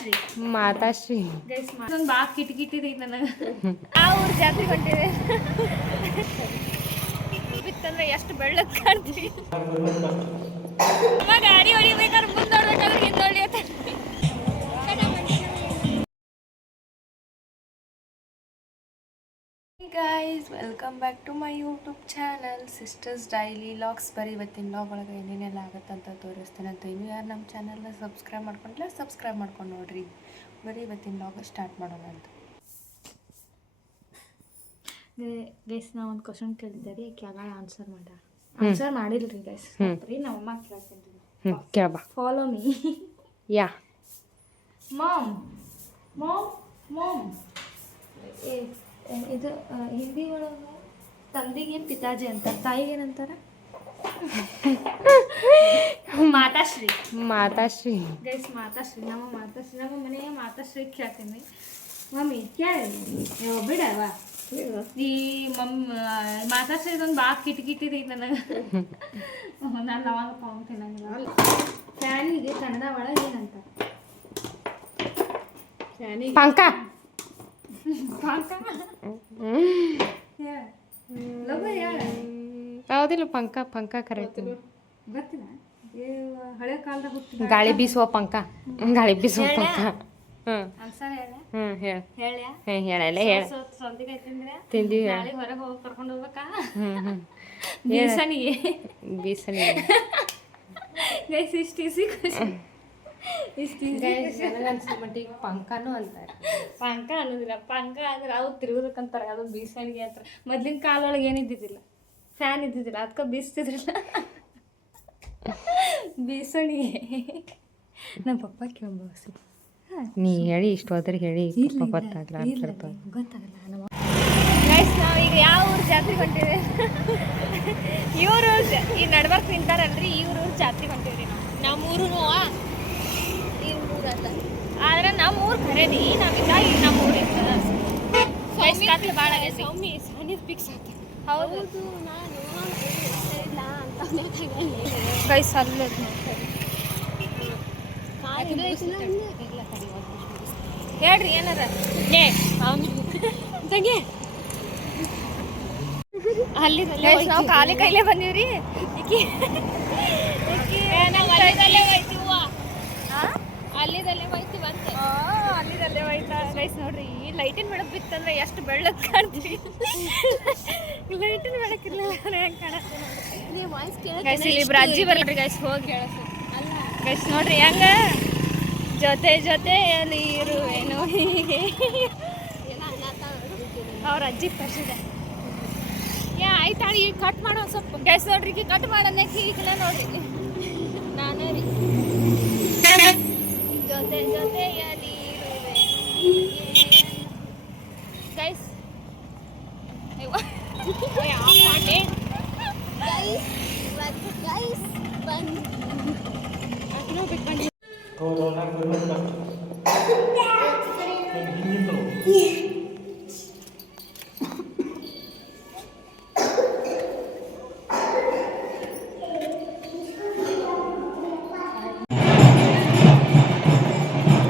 ಮಾತಾಶ್ರೀ ಮಾತಾಶ್ರೀ guys ಒಂದು ಬಾ ಕಿಟಕಿಟ್ಟಿದೆ ನನಗೆ ನಾವು ಜಾತ್ರೆ ಹೊಂಟಿದೆ ಬಿತ್ತಂದ್ರೆ ಎಷ್ಟು ಬೆಳ್ಳಕ್ಕೆ ಕಾಣ್ತೀವಿ ಅಮ್ಮ ಗಾಡಿ ಹೊಡಿಬೇಕಾದ್ರೆ ಮುಂದೆ ನೋಡ್ಬೇಕಾದ್ರೆ ಹಿಂದೆ ಹೊಡಿಯತ್ತೆ guys welcome back to my YouTube channel sisters daily logs ಬರೀ ಇವತ್ತಿನ ಲಾಗ್ ಒಳಗೆ ಏನೇನೆಲ್ಲ ಆಗುತ್ತಂತ ತೋರಿಸ್ತೇನೆ ಅಂತ ಇನ್ನೂ ಯಾರು ನಮ್ಮ ಚಾನಲ್ನ ಸಬ್ಸ್ಕ್ರೈಬ್ ಮಾಡ್ಕೊಂಡಿಲ್ಲ ಸಬ್ಸ್ಕ್ರೈಬ್ ಮಾಡ್ಕೊಂಡು ನೋಡ್ರಿ ಬರೀ ಇವತ್ತಿನ ಲಾಗ್ ಸ್ಟಾರ್ಟ್ ಮಾಡೋಣ ಅಂತ ಗೈಸ್ ನಾ ಒಂದು ಕ್ವಶನ್ ಕೇಳಿದ್ದೆ ರೀ ಯಾವಾಗ ಆನ್ಸರ್ ಮಾಡಿಲ್ರಿ ಗೈಸ್ ರೀ ನಮ್ಮಮ್ಮ ಕೇಳ್ತೀನಿ ರೀ ಕೇಳಬ ಫಾಲೋ ಮೀ ಯಾ ಮಾಮ್ ಮಾಮ್ ಮಾಮ್ ಇದು ಹಿಂದಿ ಒಳಗೆ ತಂದೆಗೇನು ಪಿತಾಜಿ ಅಂತ ತಾಯಿಗೇನಂತಾರೆ ಮಾತಾಶ್ರೀ ಮಾತಾಶ್ರೀ ಗೈಸ್ ಮಾತಾಶ್ರೀ ನಮ್ಮ ಮನೆಯ ಮಾತಾಶ್ರೀ ಕೇಳ್ತೀನಿ ಮಮ್ಮಿ ಕೇಳಿ ಬಿಡವಾ ಈ ಮಾತಾಶ್ರೀ ಇದೊಂದು ಬಾ ಕಿಟಕಿಟ್ಟಿದೆ ನನಗೆ ನಾನು ಅವಾಗ ಪಾವು ತಿನ್ನಂಗಿಲ್ಲ ಫ್ಯಾನಿಗೆ ಕನ್ನಡ ಒಳಗೆ ಏನಂತಾರೆ ಫ್ಯಾನಿಗೆ ಪಂಕ ಯಾವುದಿಲ್ಲ ಪಂಕ ಪಂಕ ಕರೆಕ್ಟ್ ಗೊತ್ತಿಲ್ಲ ಹಳೆ ಕಾಲದಾಗ ಹುಟ್ಟಿ ಗಾಳಿ ಬೀಸುವ ಪಂಕ ಗಾಳಿ ಬೀಸುವ ಪಂಕ ಆನ್ಸರ್ ಹೇಳಲ್ಲ ಹೇಳ ತಿಂದಿವಿ ನಾಳೆ ಹೊರಗೆ ಹೋಗಿ ಕರ್ಕೊಂಡು ಹೋಗ್ಬೇಕಾ ಬೀಸಣಿಗೆ ಗೈಸ್ ಇಷ್ಟು ಈಸಿ ಮಟ್ಟಿಗೆ ಪಂಕನೂ ಅಂತಾರೆ ಪಂಕ ಅನ್ನೋದಿಲ್ಲ ಪಂಕ ಅಂದ್ರೆ ಅವ್ರು ತಿರುಗೋದಕ್ಕಂತಾರೆ ಅದು ಬೀಸಣಿಗೆ ಅಂತಾರೆ ಮೊದ್ಲಿನ ಕಾಲೊಳಗೆ ಏನಿದ್ದಿದ್ದಿಲ್ಲ ಫ್ಯಾನ್ ಇದ್ದಿದ್ದಿಲ್ಲ ಅದಕ್ಕೆ ಬೀಸ್ತಿದ್ರಲ್ಲ ಬೀಸಣಿಗೆ ನಮ್ಮ ಪಪ್ಪ ಕೇಳ್ಬಾಸಿ ನೀ ಹೇಳಿ ಇಷ್ಟು ಹೋದ್ರೆ ಹೇಳಿ ಗೊತ್ತಾಗಲ್ಲ ಗೊತ್ತಾಗಲ್ಲ ನಮ್ಮ ಗೈಸ್ ನಾವೀಗ ಯಾವ ಊರು ಜಾತ್ರೆ ಹೊಂಟಿವೆ ಇವರು ಈ ನಡ್ಬರ್ಕ್ ನಿಂತಾರಲ್ರಿ ಇವ್ರು ಜಾತ್ರೆ ಹೊಂಟಿವ್ರಿ ನಮ್ಮೂರು ಆದ್ರೆ ನಮ್ಮ ಊರು ಖರೇದಿ ನಾವೀಗ ನಮ್ಮ ಊರಿಂದ ಕತ್ಲು ಭಾಳ ಆಗೈತಿ ಸೌಮಿ ಸನಿದ್ ಫಿಕ್ಸ್ ಆಯ್ತು ಹೌದು ಗೈಸ್ ಅಲ್ಲೇ ಹೇಳ್ರಿ ಏನಾರ ಅಲ್ಲಿ ನಾವು ಖಾಲಿ ಕೈಲೇ ಬಂದೀವ್ರಿ ಅಲ್ಲಿದಲ್ಲೇ ಹೋಯ್ತು ಬಂತೆ ಅಲ್ಲಿದಲ್ಲೇ ಹೋಯ್ತಾ ಗೈಸ್ ನೋಡ್ರಿ ಈ ಲೈಟಿನ ಬೆಳಕು ಬಿತ್ತಂದ್ರೆ ಎಷ್ಟು ಬೆಳ್ಳಕ್ಕೆ ಕಾಣ್ತೀವಿ ಲೈಟಿನ ಬೆಳಕಿರ್ಲಿಲ್ಲ ಹೆಂಗೆ ಕಾಣತ್ತೆ ಗೈಸ್ ಇಲ್ಲಿ ಇಬ್ರು ಅಜ್ಜಿ ಬರ್ರಿ ಗೈಸ್ ಹೋಗಿ ಗೈಸ್ ನೋಡ್ರಿ ಹೆಂಗ ಜೊತೆ ಜೊತೆಯಲ್ಲಿ ಇರುವೇನು ಹೀಗೆ ಅವ್ರ ಅಜ್ಜಿ ಕರ್ಸಿದೆ ಆಯ್ತಾ ಈಗ ಕಟ್ ಮಾಡೋ ಸ್ವಲ್ಪ ಗೈಸ್ ನೋಡ್ರಿ ಈಗ ಕಟ್ ಮಾಡೋದಕ್ಕೆ ಈಗಲೇ ನೋಡ್ರಿ ನಾನೇ ರೀ ಜೊತೆಯಲ್ಲಿ ಗೈಸ್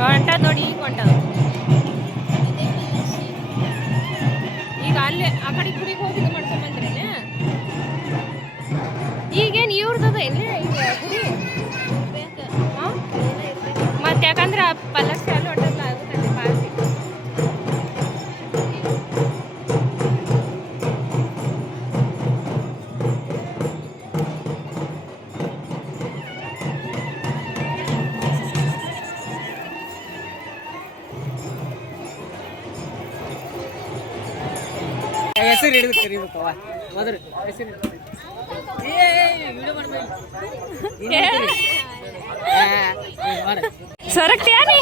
ಹೊಂಟ ನೋಡಿ ಈಗ ಹೊಂಟ ಈಗ ಅಲ್ಲೇ ಆ ಕಡೆ ಕುಡಿಗೆ ಹೋಗಿ ಇದು ಮಾಡ್ಕೊಂಬಂದ್ರೇನೆ ಈಗೇನು ಇವ್ರದ್ದು ಇಲ್ಲಿ ಈಗ ಗುಡಿ ಮತ್ತೆ ಯಾಕಂದ್ರೆ ಪಲ್ಲಕ್ಕಿ ಅಲ್ಲಿ ಹೊಂಟಲ್ಲ ಆಗುತ್ತೆ ಪಾರ್ಟಿ ಹೆಸರು ಹಿಡಿದು ಕರಿಬೇಕವ ಮೊದಲು ಹೆಸರು ಸೊರಕ್ತಿಯಾನಿ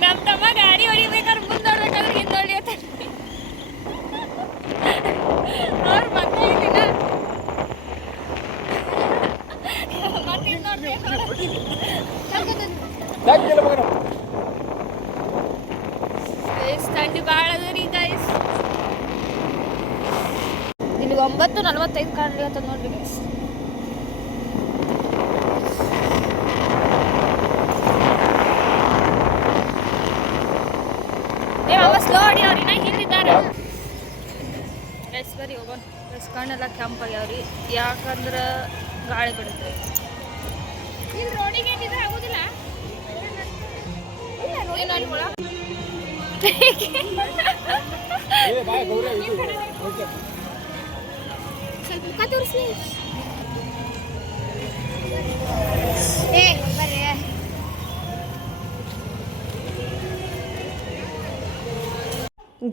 ನಮ್ಮ ತಮ್ಮ ಗಾಡಿ ಹೊಡಿಬೇಕಾದ್ರೆ ಮುಂದೆ ನೋಡ್ಬೇಕಾದ್ರೆ ಹಿಂದೆ ಹೊಡಿಯತ್ತೆ ಅವ್ರ ಮಕ್ಕಳಿದ್ದೀನ ಥಂಡಿ ಭಾಳ ಅದ ರೀ ಗೈಸ್. ಇಲ್ಲಿ 9:45 ಕಾಣ್ಲಿಕತ್ತದ ನೋಡ್ರಿ ಗೈಸ್. ಸ್ಲೋ ಹೊಡಿಯವ್ರಿ, ನಾ ಹಿಂದಿದ್ದಾರೆ ಗೈಸ್. ಬರ್ರಿ ಹೋಗೋಣ. ಗೈಸ್ ಕಣ್ಣೆಲ್ಲ ಕೆಂಪಾಗ್ಯಾವ್ರಿ, ಯಾಕಂದ್ರೆ ಗಾಳಿ ಬಿಡುತ್ತೆ. ಇಲ್ಲಿ ರೋಡಿಗೆ ಏನಿದ್ರೆ ಆಗೋದಿಲ್ಲ. ಸ್ವಲ್ಪ ಮುಖ ತೋರಿಸಿ. ಬರ್ರಿ.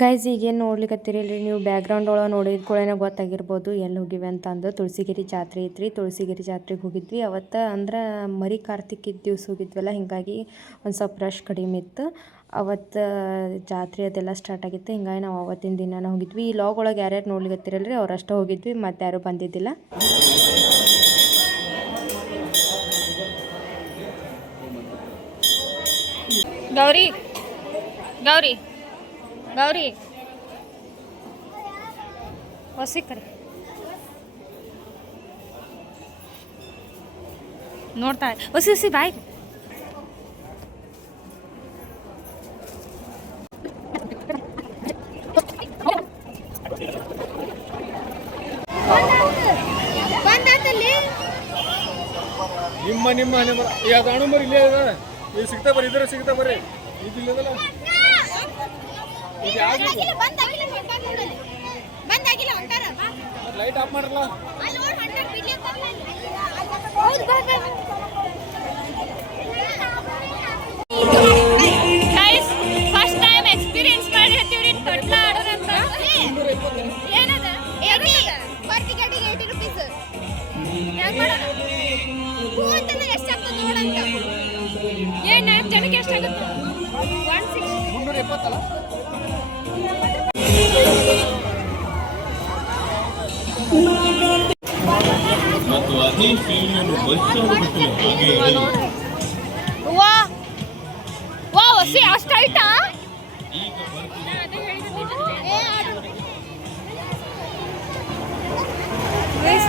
ಗೈಸ್ ಈಗೇನು ನೋಡ್ಲಿಕ್ಕತ್ತೀರಿ ಇಲ್ರಿ ನೀವು ಬ್ಯಾಕ್ಗ್ರೌಂಡ್ ಒಳಗೆ ನೋಡಿದ್ಕೊಳ್ಳೇನೆ ಗೊತ್ತಾಗಿರ್ಬೋದು ಎಲ್ಲಿ ಹೋಗಿವೆ ಅಂತ ಅಂದು. ತುಳಸಿಗಿರಿ ಜಾತ್ರೆ ಐತ್ರಿ. ತುಳಸಿಗಿರಿ ಜಾತ್ರೆಗೆ ಹೋಗಿದ್ವಿ ಅವತ್ತು. ಅಂದ್ರೆ ಮರಿ ಕಾರ್ತಿಕಿದ ದಿವ್ಸ ಹೋಗಿದ್ವಲ್ಲ, ಹೀಗಾಗಿ ಒಂದು ಸ್ವಲ್ಪ ರಶ್ ಕಡಿಮೆ ಇತ್ತು ಅವತ್ತು. ಜಾತ್ರೆ ಅದೆಲ್ಲ ಸ್ಟಾರ್ಟ್ ಆಗಿತ್ತು, ಹಿಂಗಾಗಿ ನಾವು ಅವತ್ತಿನ ದಿನ ಹೋಗಿದ್ವಿ. ಈ ಲಾಗ್ ಒಳಗೆ ಯಾರ್ಯಾರು ನೋಡ್ಲಿಕ್ಕತ್ತೀರಲ್ರಿ ಅವರಷ್ಟೇ ಹೋಗಿದ್ವಿ, ಮತ್ತು ಯಾರೂ ಬಂದಿದ್ದಿಲ್ಲ. ಗೌರಿ ಗೌರಿ ಗೌರಿ ಹೊಸಿ ಕರೆ ನೋಡ್ತಾ ಹೊಸಿ ಬಾಯ್. ನಿಮ್ಮ ಯಾವ್ದು ಅಣು ಮರಿ ಇಲ್ಲೇ ಇದೆ. ಇದು ಸಿಗ್ತಾ ಬರ್ರಿ, ಇದ್ರೆ ಸಿಗ್ತಾ ಬರ್ರಿ. ಇದು ಇಲ್ಲದಲ್ಲ, ಇದು ಯಾವ್ದು ಲೈಟ್ ಆಫ್ ಮಾಡಲ್ಲ. ಫಸ್ಟ್ ಟೈಮ್ ಎಕ್ಸ್ಪೀರಿಯನ್ಸ್ ಮಾಡಿ ಹತ್ತೀವ್ರಿ ತೊಟ್ಲ ಆಡೋದಂತ. ಏನದ ಬರ್ತಿಗಟ್ಟಿಗೆ 80 ರೂಪೀಸ್. ಎಷ್ಟಾಗ್ತದೆ ನೋಡಂತ. ಏನು 4 ಜನಕ್ಕೆ ಎಷ್ಟಾಗುತ್ತೆ? 370 ಅಲ್ಲ. ಮತ್ತು ಅದೇ ಶೈಲಿಯನ್ನು ಅಷ್ಟು ಆಯ್ತಾ?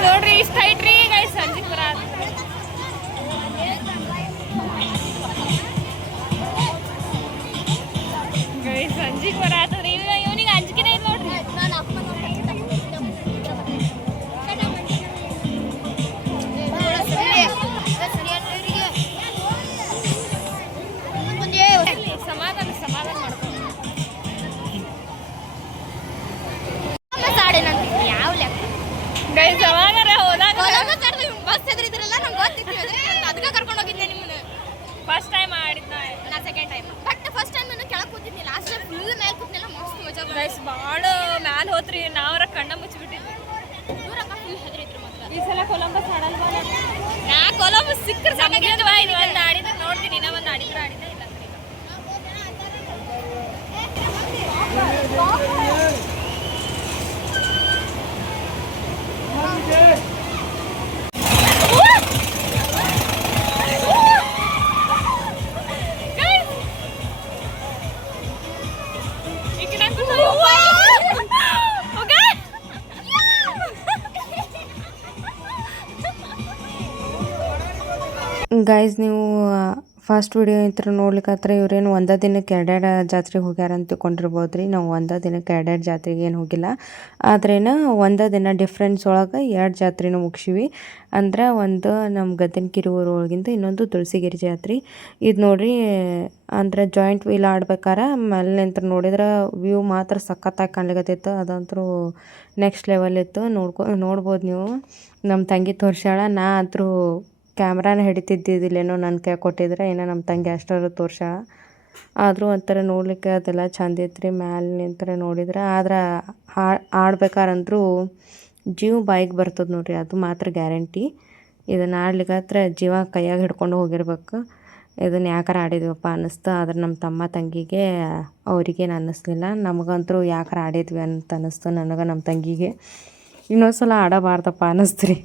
ನೋಡ್ರಿ ಇಷ್ಟ ಐಟ್ರಿ ಗೈಸ್. ಸಂಜೀಪುರ ಗೈಸ್, ಸಂಜೀಪುರ ಆತದ್ರಿ. ಇವನಿಗೆ ಅಂಜಿಕೆನೇ ಇಲ್ಲ ನೋಡ್ರಿ. ಸಮಾಧಾನ ಸಮಾಧಾನ ಮಾಡ್ಕೊಂಡು ಯಾವ ಲೆಕ್ಕ ಗೈಸ್. ಅವಾಗಾರ ಹೋದಾಗ ಬಸ್ ಎದುರಿದ್ರಲ್ಲ, ನಮ್ಗೆ ಗೊತ್ತಿತ್ತು. ಅದಕ್ಕೆ ಕರ್ಕೊಂಡು ಹೋಗಿದ್ದೆ ನಿಮ್ಮನ್ನ. ಫಸ್ಟ್ ಟೈಮ್ ಆಡಿದ್ನ, ನಾ second time. But first time ನಾನು ಕೆಳಗೆ ಕೂತಿದ್ನಿ, ಲಾಸ್ಟ್ ಟೈಮ್ ಫುಲ್ ಮೇಲೆ ಕೂತ್ನೆಲ್ಲ ಮಸ್ತ್ ಮಜಾ ಗೈಸ್. ಭಾಳ ಮ್ಯಾಲೆ ಹೋತ್ರಿ, ನಾವ್ರ ಕಣ್ಣ ಮುಚ್ಚಿಬಿಟ್ಟಿದ್ವಿ. ದೂರಕ್ಕ ಫುಲ್ ಹೆದರಿದ್ರು. ಮೊದಲು ಈ ಸಲ ಕೊಲಂಬಸ್ ಆಡಲ್ವಾ? ನಾ ಕೊಲಂಬಸ್ ಸಿಕ್ಕರೆ ಸಾಕಾಗಿದ್ವಾ. ಇದು ಒಂದು ಆಡಿದ್ರೆ ನೋಡ್ತೀನಿ, ಇನ್ನೂ ಒಂದು ಆಡಿದ್ರೆ ಆಡಿದ್ರೆ ಇಲ್ಲ. ಗೈಸ್ ನೀವು ಫಸ್ಟ್ ವಿಡಿಯೋ ಇಂತ್ರ ನೋಡ್ಲಿಕ್ಕತ್ರ ಇವ್ರೇನು ಒಂದೇ ದಿನಕ್ಕೆ ಎರಡೆರಡು ಜಾತ್ರೆಗೆ ಹೋಗ್ಯಾರ ಅಂತ ತಿಳ್ಕೊಂಡಿರ್ಬೋದು ರೀ. ನಾವು ಒಂದೇ ದಿನಕ್ಕೆ ಎರಡೆರಡು ಜಾತ್ರೆಗೆ ಏನು ಹೋಗಿಲ್ಲ, ಆದ್ರೇನ ಒಂದೇ ದಿನ ಡಿಫ್ರೆನ್ಸ್ ಒಳಗೆ 2 ಜಾತ್ರೆನೂ ಮುಗಿಸಿವಿ. ಅಂದ್ರೆ ಒಂದು ನಮ್ಮ ಗದ್ದನಕಿರಿ ಊರೊಳಗಿಂದ, ಇನ್ನೊಂದು ತುಳಸಿಗಿರಿ ಜಾತ್ರೆ. ಇದು ನೋಡ್ರಿ, ಅಂದ್ರೆ ಜಾಯಿಂಟ್ ವೀಲ್ ಆಡ್ಬೇಕಾರೆ ಮೇಲೆ ನಿಂತು ನೋಡಿದ್ರೆ ವ್ಯೂ ಮಾತ್ರ ಸಖತ್ತಾಗಿ ಕಾಣ್ಲಿಕತ್ತಿತ್ತು. ಅದಂತರೂ ನೆಕ್ಸ್ಟ್ ಲೆವೆಲ್ ಇತ್ತು. ನೋಡ್ಬೋದು ನೀವು. ನಮ್ಮ ತಂಗಿ ತೋರ್ಸ್ಯಾಳ. ನಾ ಅಂತರೂ ಕ್ಯಾಮ್ರಾನ ಹಿಡಿತಿದ್ದಿದ್ದಿಲ್ಲೇನೋ, ನನ್ನ ಕೈ ಕೊಟ್ಟಿದ್ರೆ ಏನೋ ನಮ್ಮ ತಂಗಿ ಅಷ್ಟರ ತೋರ್ಸ್ಯಾಳ. ಆದರೂ ಒಂಥರ ನೋಡ್ಲಿಕ್ಕೆ ಅದೆಲ್ಲ ಚಂದ ಐತ್ರಿ ಮ್ಯಾಲೆ ನಿಂತರ ನೋಡಿದ್ರೆ. ಆದ್ರೆ ಆಡ್ಬೇಕಾರಂದ್ರೂ ಜೀವ ಬಾಯಿಗೆ ಬರ್ತದೆ ನೋಡ್ರಿ, ಅದು ಮಾತ್ರ ಗ್ಯಾರಂಟಿ. ಇದನ್ನು ಆಡ್ಲಿಕ್ಕೆ ಜೀವ ಕೈಯಾಗ ಹಿಡ್ಕೊಂಡು ಹೋಗಿರ್ಬೇಕು. ಇದನ್ನು ಯಾಕಾರ ಆಡಿದ್ವಪ್ಪ ಅನ್ನಿಸ್ತು. ಆದ್ರೆ ನಮ್ಮ ತಮ್ಮ ತಂಗಿಗೆ ಅವ್ರಿಗೇನು ಅನ್ನಿಸ್ಲಿಲ್ಲ. ನಮಗಂತೂ ಯಾಕಾರ ಆಡಿದ್ವಿ ಅಂತ ಅನ್ನಿಸ್ತು, ನನಗೆ ನಮ್ಮ ತಂಗಿಗೆ. ಇನ್ನೊಂದು ಸಲ ಆಡಬಾರ್ದಪ್ಪ ಅನ್ನಿಸ್ತು ರೀ.